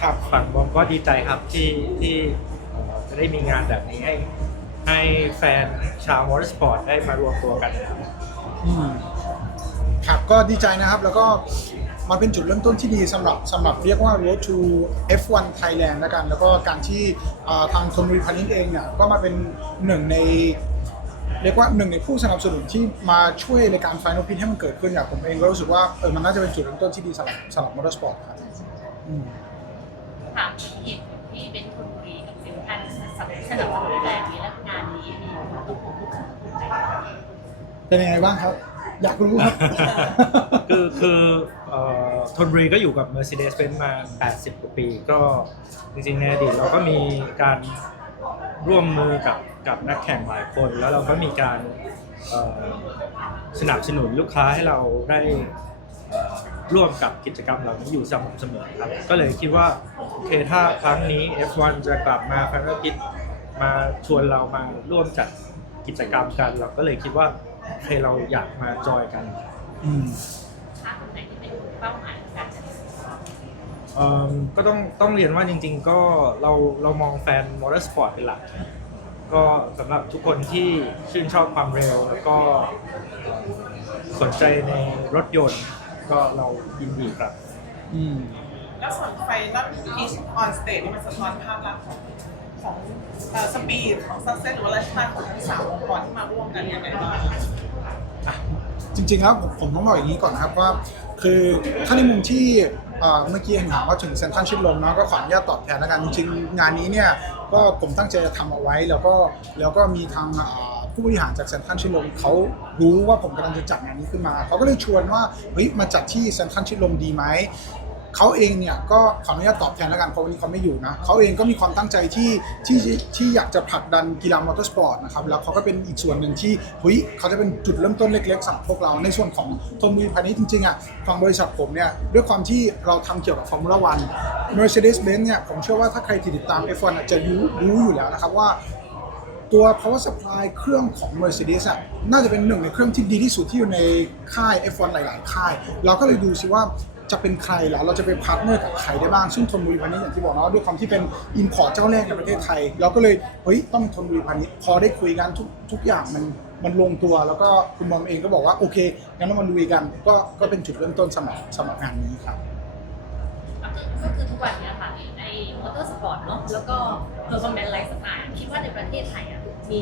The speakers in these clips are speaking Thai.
ครับฝั่งบอมก็ดีใจครับที่ที่เอ่อจะได้มีงานแบบนี้ให้ ให้แฟนชาวมอเตอร์สปอร์ตได้มารวมตัวกันนะครับ อืมครับก็ดีใจนะครับแล้วก็มันเป็นจุดเริ่มต้นที่ดีสำหรับสำหรับเรียกว่า Road to F1 Thailand แล้วกัน แล้วก็การที่อ่าทางธนบุรีพาณิชย์เองเนี่ยก็มาเป็นหนึ่งใน เรียกว่าหนึ่งในผู้สนับสนุนที่มาช่วยในการไฟนอลพิทให้มันเกิดขึ้นอย่างผมเองก็รู้สึกว่าเออมันน่าจะเป็นจุดเริ่มต้นที่ดีสำหรับสำหรับมอเตอร์สปอร์ตครับอืม ถามถึงเหตุผลที่เป็นคนบุรีกับเซนทรันสนับสนุนแบรนด์นี้และงานนี้มีตุกตุกตุกเป็นยังไงบ้างครับ อยากรู้ครับ คือคือเอ่อธนบุรีก็อยู่กับ Mercedes-Benz มา 80 กว่าปี ก็จริงๆในอดีตเราก็มีการร่วมมือกับกับนักแข่งหลายคน แล้วเราก็มีการเอ่อสนับสนุนลูกค้าให้เราได้เอ่อ ร่วมกับกิจกรรมเหล่านี้อยู่สม่ำเสมอครับ ก็เลยคิดว่าโอเคถ้าครั้งนี้ F1 จะกลับมาพันธกิจมาชวนเรามาร่วมจัดกิจกรรมกัน เราก็เลยคิดว่าโอเคเราอยากมาจอยกันอืมถ้าคนไหนที่เป็นเป้าหมายของการจัดเอิ่มก็ต้องต้องเรียนว่าจริง ๆ ก็เราเรามองแฟนมอเตอร์สปอร์ตเป็นหลักก็สำหรับทุกคนที่ชื่นชอบความเร็วแล้วก็สนใจในรถยนต์ ก็เรายินดีครับ อืม แล้วส่วนไฟนอลพีชออนสเตจนี่มันสะท้อนภาพลักษณ์ของของสปีดของซักเซสหรือว่าไลฟ์สไตล์ของทั้งสามองค์กรที่มาร่วมกันยังไงบ้างจริงๆแล้วผมผมต้องบอกอย่างนี้ก่อนนะครับว่า คือถ้าในมุมที่เอ่อเมื่อกี้เห็นถามว่าถึงเซนทรัลชิดลมเนาะก็ขออนุญาตตอบแทนแล้วกันจริงๆงานนี้เนี่ยก็ผมตั้งใจจะทำเอาไว้แล้วก็แล้วก็มีทางอ่า ผู้บริหารจากเซนทรัลชิลมเขารู้ว่าผมกำลังจะจัดงานนี้ขึ้นมา เขาก็เลยชวนว่าเฮ้ยมาจัดที่เซนทรัลชิลมดีไหมเขาเองเนี่ยก็ขออนุญาตตอบแทนแล้วกันเพราะวันนี้เขาไม่อยู่นะเขาเองก็มีความตั้งใจที่ที่ที่อยากจะผลักดันกีฬามอเตอร์สปอร์ตนะครับแล้วเขาก็เป็นอีกส่วนหนึ่งที่เฮ้ยเขาจะเป็นจุดเริ่มต้นเล็กๆสำหรับพวกเราในส่วนของธนบุรีพาณิชย์จริงๆอะฝั่งบริษัทผมเนี่ยด้วยความที่เราทำเกี่ยวกับฟอร์มูล่าวัน Mercedes-Benz เนี่ยผมเชื่อว่าถ้าใครติดตาม F1 จะรู้รู้อยู่แล้วนะครับว่า ตัว power supply เครื่องของ Mercedes อะน่าจะเป็นหนึ่งในเครื่องที่ดีที่สุดที่อยู่ในค่าย F1 หลาย ๆ ค่าย เราก็เลยดูซิว่าจะเป็นใครล่ะเราจะไปพาร์ทเนอร์กับใครได้บ้าง ซึ่งทนบุรีพาณิชย์อย่างที่บอกเนาะด้วยความที่เป็น import เจ้าแรกในประเทศไทย เราก็เลยเฮ้ยต้องทนบุรีพาณิชย์พอได้คุยกันทุกทุกอย่างมันมันลงตัว แล้วก็คุณบอมเองก็บอกว่าโอเคงั้นเรามาลุยกันก็ก็เป็นจุดเริ่มต้นสำหรับสำหรับงานนี้ครับก็คือทุกวันนี้ค่ะในมอเตอร์สปอร์ตเนาะแล้วก็เพอร์ฟอร์แมนซ์ไลฟ์สไตล์คิดว่าในประเทศไทยอะ มี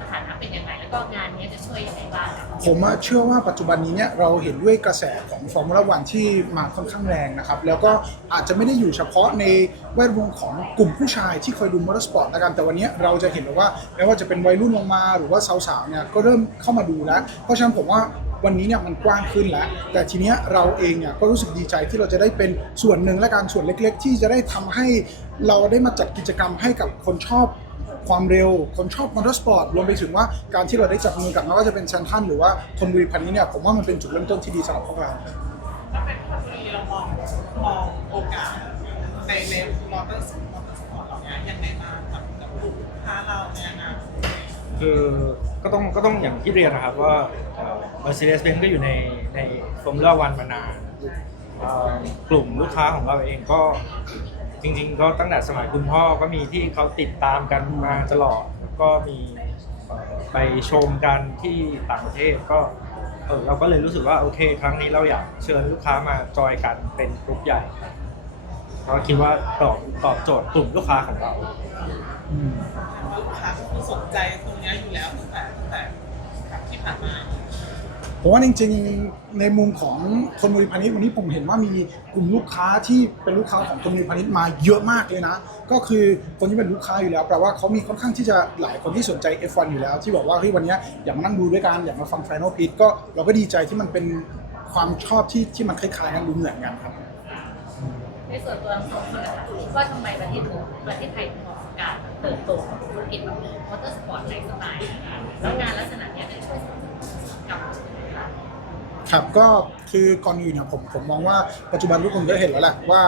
สถานะเป็นยังไงแล้วก็งานเนี้ยจะช่วยยังไงบ้างอะผมเชื่อว่าปัจจุบันนี้เนี่ยเราเห็นด้วยกระแสของฟอร์มูล่าวันที่มาค่อนข้างแรงนะครับ แล้วก็อาจจะไม่ได้อยู่เฉพาะในแวดวงของกลุ่มผู้ชายที่เคยดูมอเตอร์สปอร์ตแล้วกันแต่วันนี้เราจะเห็นว่าไม่ว่าจะเป็นวัยรุ่นลงมาหรือว่าสาวๆเนี่ยก็เริ่มเข้ามาดูแล้ว เพราะฉะนั้นผมว่าวันนี้เนี่ยมันกว้างขึ้นแล้ว แต่ทีเนี้ยเราเองเนี่ยก็รู้สึกดีใจที่เราจะได้เป็นส่วนหนึ่งและการส่วนเล็ก ๆ ที่จะได้ทำให้เราได้มาจัดกิจกรรมให้กับคนชอบ ความเร็ว คนชอบมอเตอร์สปอร์ตรวมไปถึงว่าการที่เราได้จับมือกับไม่ว่าจะเป็นเซนทรันหรือว่าธนบุรีพันนี้เนี่ยผมว่ามันเป็นจุดเริ่มต้นที่ดีสำหรับพวกเราถ้าเป็นคนบุรีเรามองมองโอกาสในในมอเตอร์สมอเตอร์สปอร์ตเราเนี้ยยังไงมากับกับลูกค้าเราในอนาคตคือก็ต้องก็ต้องอย่างที่เรียนนะครับว่าเอ่อ Mercedes-Benz ก็อยู่ในในฟอร์มูล่าวันมานานเอ่อกลุ่มลูกค้าของเราเองก็ จริงๆก็ตั้งแต่สมัยคุณพ่อก็มีที่เขาติดตามกันมาตลอดแล้วก็มีเอ่อไปชมกันที่ต่างประเทศก็เออเราก็เลยรู้สึกว่าโอเค ครั้งนี้เราอยากเชิญลูกค้ามาจอยกันเป็นกลุ่มใหญ่ก็คิดว่าตอบตอบโจทย์กลุ่มลูกค้าของเราลูกค้าก็คือสนใจตรงเนี้ยอยู่แล้วตั้งแต่ตั้งแต่ที่ผ่านมา ผมว่าจริงๆในมุมของธนบุรีพาณิชย์วันนี้ผมเห็นว่ามีกลุ่มลูกค้าที่เป็นลูกค้าของธนบุรีพาณิชย์มาเยอะมากเลยนะ ก็คือคนที่เป็นลูกค้าอยู่แล้วแปลว่าเขามีค่อนข้างที่จะหลายคนที่สนใจ F1 อยู่แล้ว ที่บอกว่าเฮ้ยวันนี้อยากมานั่งดูด้วยกันอยากมาฟังไฟนอลพีทก็เราก็ดีใจที่มันเป็นความชอบที่ที่มันคล้ายๆกันดูเหมือนกันครับในส่วนตัวของคนนะคะคิดว่าทำไมประเทศประเทศไทยถึงมาะกับการเติบโตของธุรกิจแบบมอเตอร์สปอร์ตไลฟ์สไตล์แล้วงานลักษณะนี้ยจะช่วยสนับสนุนกับ ครับก็คือก่อนอื่นเนี่ยผมผมมองว่าปัจจุบันทุกคนก็เห็นแล้วแหละว่า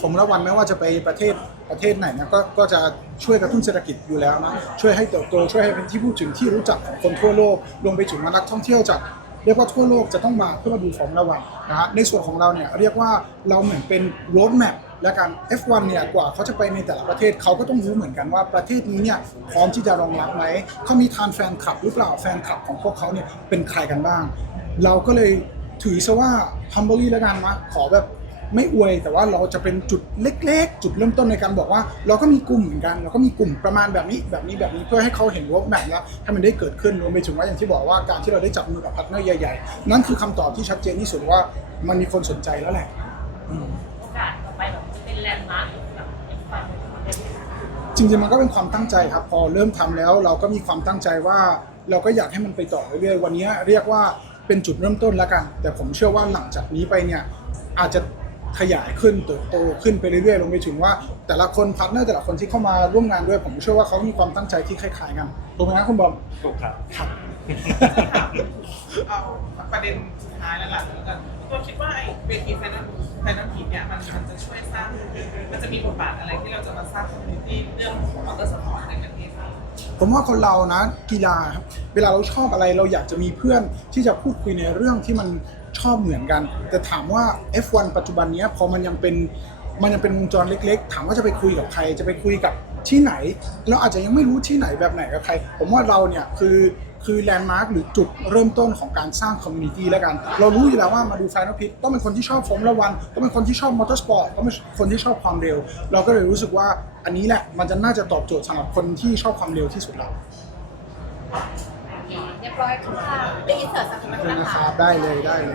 ฟอร์มูล่าวันไม่ว่าจะไปประเทศประเทศไหนเนี่ยก็ก็จะช่วยกระตุ้นเศรษฐกิจอยู่แล้วนะช่วยให้เติบโตช่วยให้เป็นที่พูดถึงที่รู้จักของคนทั่วโลกรวมไปถึงนักท่องเที่ยวจากเรียกว่าทั่วโลกจะต้องมาเพื่อมาดูฟอร์มูล่าวันนะฮะในส่วนของเราเนี่ยเรียกว่าเราเหมือนเป็นโรดแมพและการ F1 เนี่ยกว่าเขาจะไปในแต่ละประเทศเขาก็ต้องรู้เหมือนกันว่าประเทศนี้เนี่ยพร้อมที่จะรองรับไหมเขามีทานแฟนคลับหรือเปล่าแฟนคลับของพวกเขาเนี่ยเป็นใครกันบ้าง เราก็เลยถือซะว่า humbly แล้วกันนะขอแบบไม่อวยแต่ว่าเราจะเป็นจุดเล็ก ๆ จุดเริ่มต้นในการบอกว่า เราก็มีกลุ่มเหมือนกัน เราก็มีกลุ่มประมาณแบบนี้แบบนี้แบบนี้เพื่อให้เขาเห็นว่าแบบแล้วให้มันได้เกิดขึ้นรวมไปถึงว่าอย่างที่บอกว่าการที่เราได้จับมือกับพาร์ทเนอร์ใหญ่ๆ นั่นคือคำตอบที่ชัดเจนที่สุดว่ามันมีคนสนใจแล้วแหละอืม โอกาสต่อไปแบบเป็นแลนด์มาร์คแบบเอ็กซ์ฟันจริงๆมันก็เป็นความตั้งใจครับพอเริ่มทำแล้วเราก็มีความตั้งใจว่าเราก็อยากให้มันไปต่อเรื่อยๆวันนี้เรียกว่า เป็นจุดเริ่มต้นแล้วกัน แต่ผมเชื่อว่าหลังจากนี้ไปเนี่ยอาจจะขยายขึ้นเติบโตขึ้นไปเรื่อยๆลงไปถึงว่า แต่ละคนพาร์ทเนอร์แต่ละคนที่เข้ามาร่วมงานด้วย ผมเชื่อว่าเขามีความตั้งใจที่คล้ายๆกันถูกไหมครับคุณบอมถูกครับครับถามเอาประเด็นสุดท้ายแล้วล่ะแล้วกันตัวคิดว่าไอ้เวทีไฟนอลไฟนอลทีเนี่ยมันมันจะช่วยสร้างมันจะมีบทบาทอะไรที่เราจะมาสร้างคอมมูนิตี้เรื่องของมอเตอร์สปอร์ตในประเทศไทย ผมว่าคนเรานะกีฬาครับเวลาเราชอบอะไรเราอยากจะมีเพื่อนที่จะพูดคุยในเรื่องที่มันชอบเหมือนกัน แต่ถามว่า F1 ปัจจุบันเนี้ยพอมันยังเป็นมันยังเป็นวงจรเล็ก ๆ ถามว่าจะไปคุยกับใครจะไปคุยกับที่ไหน เราอาจจะยังไม่รู้ที่ไหนแบบไหนกับใคร ผมว่าเราเนี่ยคือ คือแลนด์มาร์คหรือจุดเริ่มต้นของการสร้างคอมมูนิตี้แล้วกัน เรารู้อยู่แล้วว่ามาดูไฟนอลพิทต้องเป็นคนที่ชอบฟอร์มูล่าวัน ต้องเป็นคนที่ชอบมอเตอร์สปอร์ตต้องเป็นคนที่ชอบความเร็ว เราก็เลยรู้สึกว่าอันนี้แหละมันจะน่าจะตอบโจทย์สำหรับคนที่ชอบความเร็วที่สุดแล้วเรียบร้อยค่ะได้ยินเสิร์ตสักครู่นะนะคคะรับได้เลยได้เลย